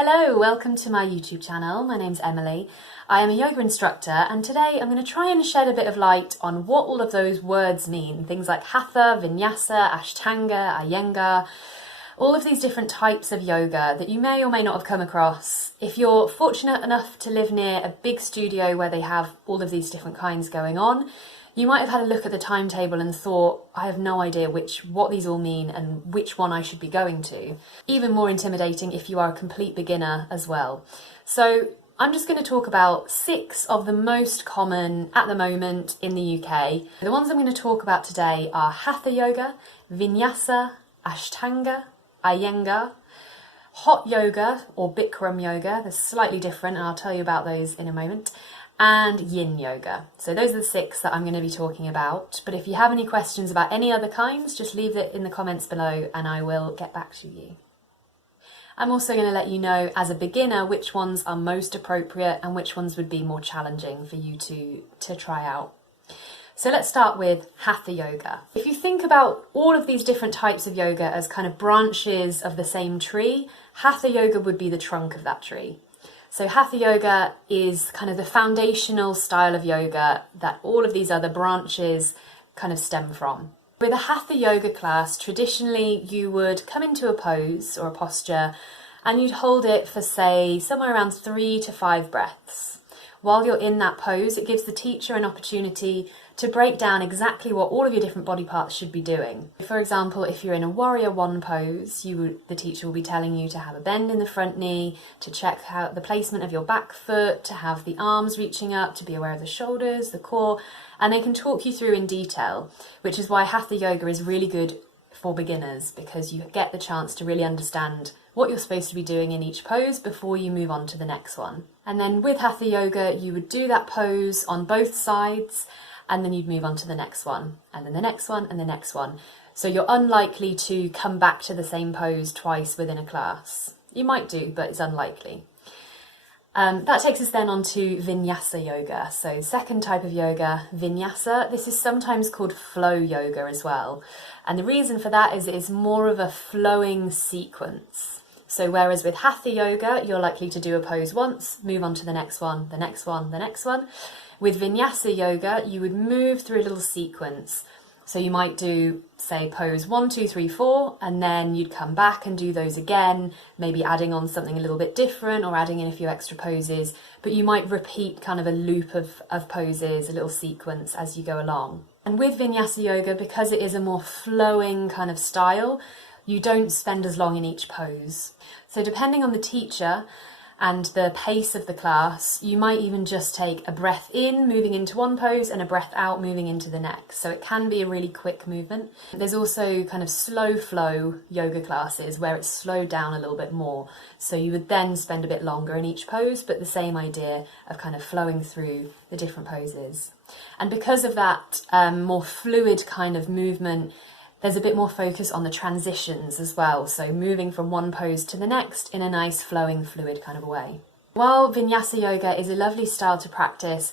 Hello, welcome to my YouTube channel. My name's Emily. I am a yoga instructor and today I'm going to try and shed a bit of light on what all of those words mean. Things like Hatha, Vinyasa, Ashtanga, Iyengar, all of these different types of yoga that you may or may not have come across. If you're fortunate enough to live near a big studio where they have all of these different kinds going on, you might have had a look at the timetable and thought, I have no idea what these all mean and which one I should be going to. Even more intimidating if you are a complete beginner as well. So I'm just going to talk about 6 of the most common at the moment in the UK. The ones I'm going to talk about today are Hatha Yoga, Vinyasa, Ashtanga, Iyengar, Hot Yoga or Bikram Yoga, they're slightly different and I'll tell you about those in a moment, and Yin Yoga. So those are the 6 that I'm going to be talking about. But if you have any questions about any other kinds, just leave it in the comments below and I will get back to you. I'm also going to let you know as a beginner which ones are most appropriate and which ones would be more challenging for you to try out. So let's start with Hatha Yoga. If you think about all of these different types of yoga as kind of branches of the same tree, Hatha Yoga would be the trunk of that tree. So Hatha Yoga is kind of the foundational style of yoga that all of these other branches kind of stem from. With a Hatha Yoga class, traditionally you would come into a pose or a posture and you'd hold it for, say, somewhere around 3 to 5 breaths. While you're in that pose, it gives the teacher an opportunity to break down exactly what all of your different body parts should be doing. For example, if you're in a Warrior One pose, the teacher will be telling you to have a bend in the front knee, to check out the placement of your back foot, to have the arms reaching up, to be aware of the shoulders, the core, and they can talk you through in detail, which is why Hatha Yoga is really good for beginners, because you get the chance to really understand what you're supposed to be doing in each pose before you move on to the next one. And then with Hatha Yoga, you would do that pose on both sides, and then you'd move on to the next one, and then the next one, and the next one. So you're unlikely to come back to the same pose twice within a class. You might do, but it's unlikely. That takes us then on to Vinyasa Yoga. So second type of yoga, Vinyasa. This is sometimes called flow yoga as well. And the reason for that is it is more of a flowing sequence. So whereas with Hatha Yoga, you're likely to do a pose once, move on to the next one, the next one, the next one. With Vinyasa Yoga, you would move through a little sequence. So you might do, say, pose 1, 2, 3, 4, and then you'd come back and do those again, maybe adding on something a little bit different or adding in a few extra poses, but you might repeat kind of a loop of poses, a little sequence as you go along. And with Vinyasa Yoga, because it is a more flowing kind of style, you don't spend as long in each pose. So depending on the teacher and the pace of the class, you might even just take a breath in, moving into one pose, and a breath out, moving into the next. So it can be a really quick movement. There's also kind of slow flow yoga classes where it's slowed down a little bit more. So you would then spend a bit longer in each pose, but the same idea of kind of flowing through the different poses. And because of that more fluid kind of movement, there's a bit more focus on the transitions as well, so moving from one pose to the next in a nice flowing fluid kind of way. While Vinyasa Yoga is a lovely style to practice,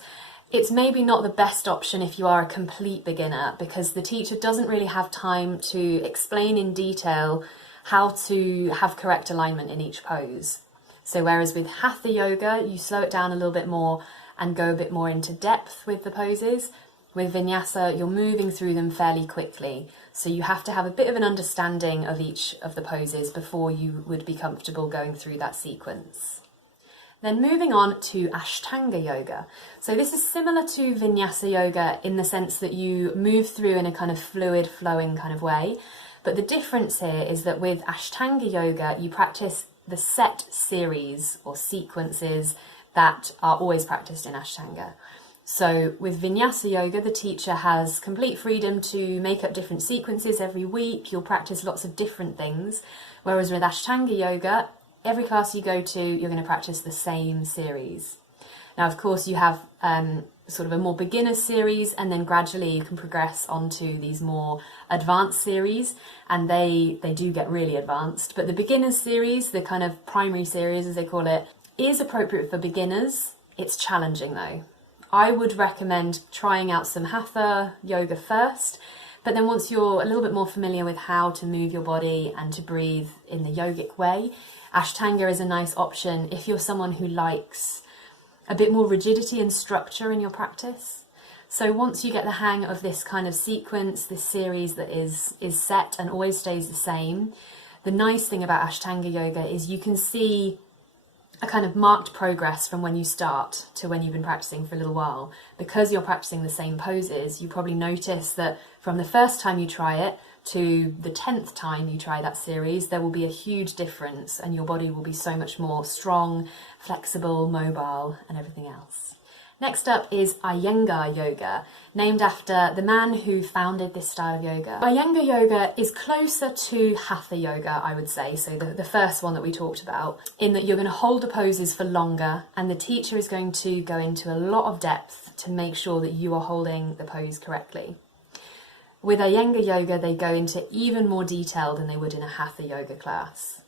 it's maybe not the best option if you are a complete beginner, because the teacher doesn't really have time to explain in detail how to have correct alignment in each pose. So whereas with Hatha Yoga, you slow it down a little bit more and go a bit more into depth with the poses, with Vinyasa, you're moving through them fairly quickly, so you have to have a bit of an understanding of each of the poses before you would be comfortable going through that sequence. Then moving on to Ashtanga Yoga. So this is similar to Vinyasa Yoga in the sense that you move through in a kind of fluid, flowing kind of way, but the difference here is that with Ashtanga Yoga, you practice the set series or sequences that are always practiced in Ashtanga. So with Vinyasa Yoga, the teacher has complete freedom to make up different sequences every week. You'll practice lots of different things. Whereas with Ashtanga Yoga, every class you go to, you're going to practice the same series. Now, of course, you have sort of a more beginner series, and then gradually you can progress onto these more advanced series, and they do get really advanced. But the beginners series, the kind of primary series as they call it, is appropriate for beginners. It's challenging though. I would recommend trying out some Hatha Yoga first, but then once you're a little bit more familiar with how to move your body and to breathe in the yogic way, Ashtanga is a nice option if you're someone who likes a bit more rigidity and structure in your practice. So once you get the hang of this kind of sequence, this series that is set and always stays the same, the nice thing about Ashtanga Yoga is you can see a kind of marked progress from when you start to when you've been practicing for a little while. Because you're practicing the same poses, you probably notice that from the first time you try it to the 10th time you try that series, there will be a huge difference and your body will be so much more strong, flexible, mobile, and everything else. Next up is Iyengar Yoga, named after the man who founded this style of yoga. Iyengar Yoga is closer to Hatha Yoga, I would say, so the first one that we talked about, in that you're going to hold the poses for longer and the teacher is going to go into a lot of depth to make sure that you are holding the pose correctly. With Iyengar Yoga, they go into even more detail than they would in a Hatha Yoga class.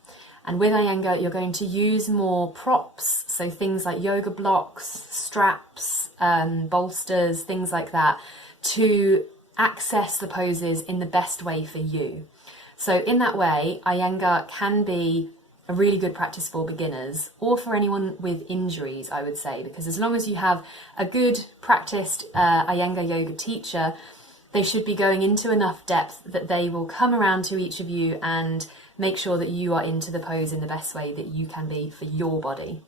And with Iyengar, you're going to use more props, so things like yoga blocks, straps, bolsters, things like that, to access the poses in the best way for you. So in that way, Iyengar can be a really good practice for beginners or for anyone with injuries, I would say, because as long as you have a good practiced Iyengar Yoga teacher, they should be going into enough depth that they will come around to each of you and make sure that you are into the pose in the best way that you can be for your body.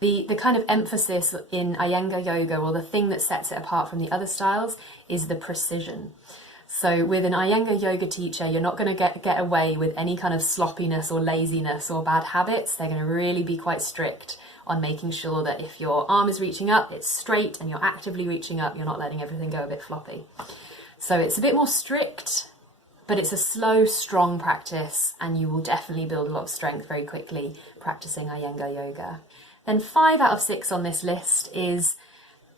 The kind of emphasis in Iyengar Yoga, or the thing that sets it apart from the other styles, is the precision. So with an Iyengar Yoga teacher, you're not going to get away with any kind of sloppiness or laziness or bad habits. They're going to really be quite strict on making sure that if your arm is reaching up, it's straight, and you're actively reaching up, you're not letting everything go a bit floppy. So it's a bit more strict, but it's a slow, strong practice, and you will definitely build a lot of strength very quickly practicing Iyengar Yoga. Then 5 out of 6 on this list is,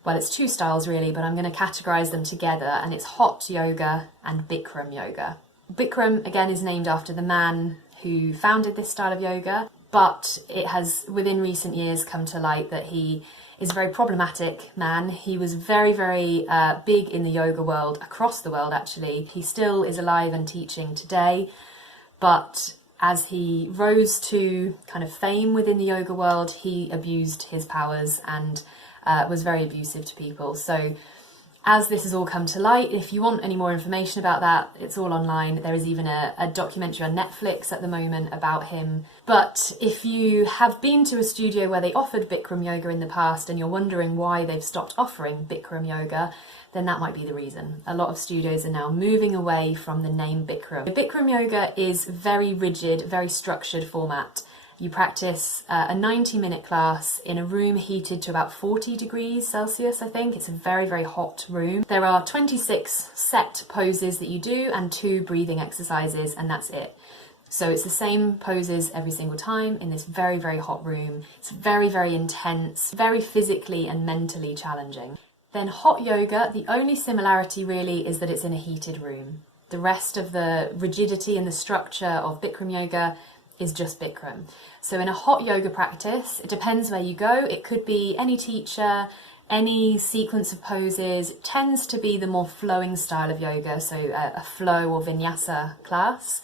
well, it's 2 styles really, but I'm going to categorize them together, and it's Hot Yoga and Bikram Yoga. Bikram, again, is named after the man who founded this style of yoga, but it has, within recent years, come to light that he is a very problematic man. He was very, very big in the yoga world, across the world actually. He still is alive and teaching today, but as he rose to kind of fame within the yoga world, he abused his powers and was very abusive to people. So as this has all come to light, if you want any more information about that, it's all online. There is even a documentary on Netflix at the moment about him. But if you have been to a studio where they offered Bikram Yoga in the past and you're wondering why they've stopped offering Bikram Yoga, then that might be the reason. A lot of studios are now moving away from the name Bikram. Bikram Yoga is very rigid, very structured format. You practice a 90-minute class in a room heated to about 40 degrees Celsius, I think. It's a very, very hot room. There are 26 set poses that you do and 2 breathing exercises, and that's it. So it's the same poses every single time in this very, very hot room. It's very, very intense, very physically and mentally challenging. Then Hot Yoga, the only similarity really is that it's in a heated room. The rest of the rigidity and the structure of Bikram Yoga is just Bikram. So in a hot yoga practice, it depends where you go. It could be any teacher, any sequence of poses. It tends to be the more flowing style of yoga, so a flow or vinyasa class.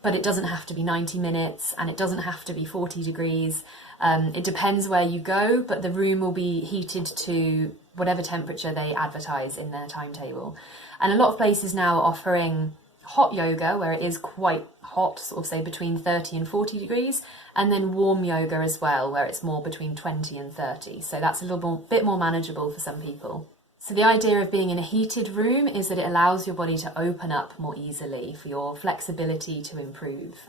But it doesn't have to be 90 minutes and it doesn't have to be 40 degrees. It depends where you go, but the room will be heated to whatever temperature they advertise in their timetable. And a lot of places now are offering hot yoga, where it is quite hot, sort of say between 30 and 40 degrees, and then warm yoga as well, where it's more between 20 and 30. So that's a bit more manageable for some people. So the idea of being in a heated room is that it allows your body to open up more easily for your flexibility to improve.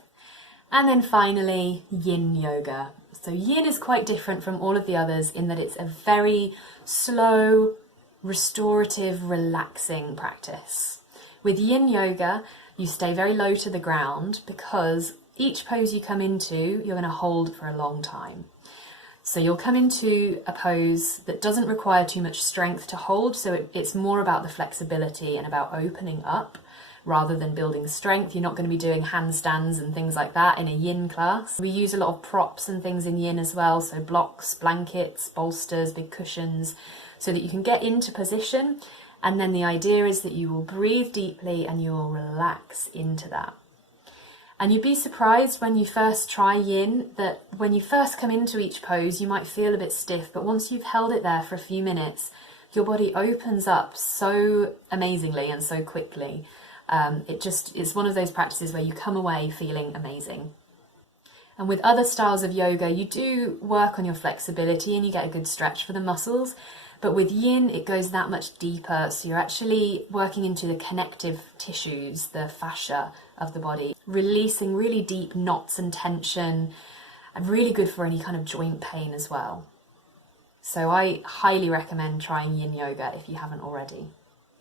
And then finally, Yin Yoga. So Yin is quite different from all of the others in that it's a very slow, restorative, relaxing practice. With Yin Yoga, you stay very low to the ground because each pose you come into, you're going to hold for a long time. So you'll come into a pose that doesn't require too much strength to hold, so it's more about the flexibility and about opening up rather than building strength. You're not going to be doing handstands and things like that in a Yin class. We use a lot of props and things in Yin as well, so blocks, blankets, bolsters, big cushions, so that you can get into position. And then the idea is that you will breathe deeply and you will relax into that. And you'd be surprised when you first try Yin that when you first come into each pose, you might feel a bit stiff, but once you've held it there for a few minutes, your body opens up so amazingly and so quickly. It's one of those practices where you come away feeling amazing. And with other styles of yoga, you do work on your flexibility and you get a good stretch for the muscles. But with Yin, it goes that much deeper. So you're actually working into the connective tissues, the fascia of the body, releasing really deep knots and tension, and really good for any kind of joint pain as well. So I highly recommend trying Yin Yoga if you haven't already.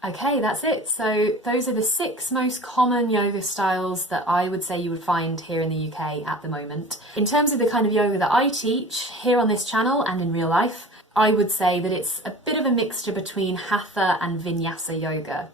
Okay, that's it. So those are the 6 most common yoga styles that I would say you would find here in the UK at the moment. In terms of the kind of yoga that I teach here on this channel and in real life, I would say that it's a bit of a mixture between Hatha and Vinyasa Yoga.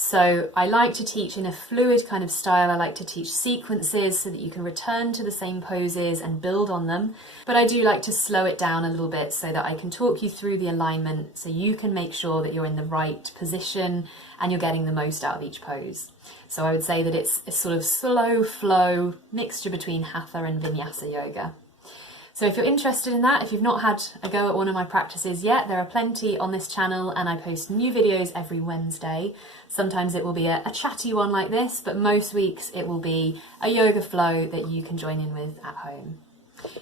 So I like to teach in a fluid kind of style. I like to teach sequences so that you can return to the same poses and build on them. But I do like to slow it down a little bit so that I can talk you through the alignment so you can make sure that you're in the right position and you're getting the most out of each pose. So I would say that it's a sort of slow flow mixture between Hatha and Vinyasa Yoga. So if you're interested in that, if you've not had a go at one of my practices yet, there are plenty on this channel and I post new videos every Wednesday. Sometimes it will be a chatty one like this, but most weeks it will be a yoga flow that you can join in with at home.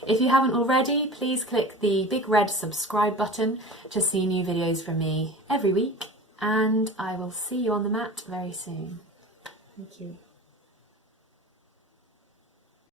If you haven't already, please click the big red subscribe button to see new videos from me every week, and I will see you on the mat very soon. Thank you.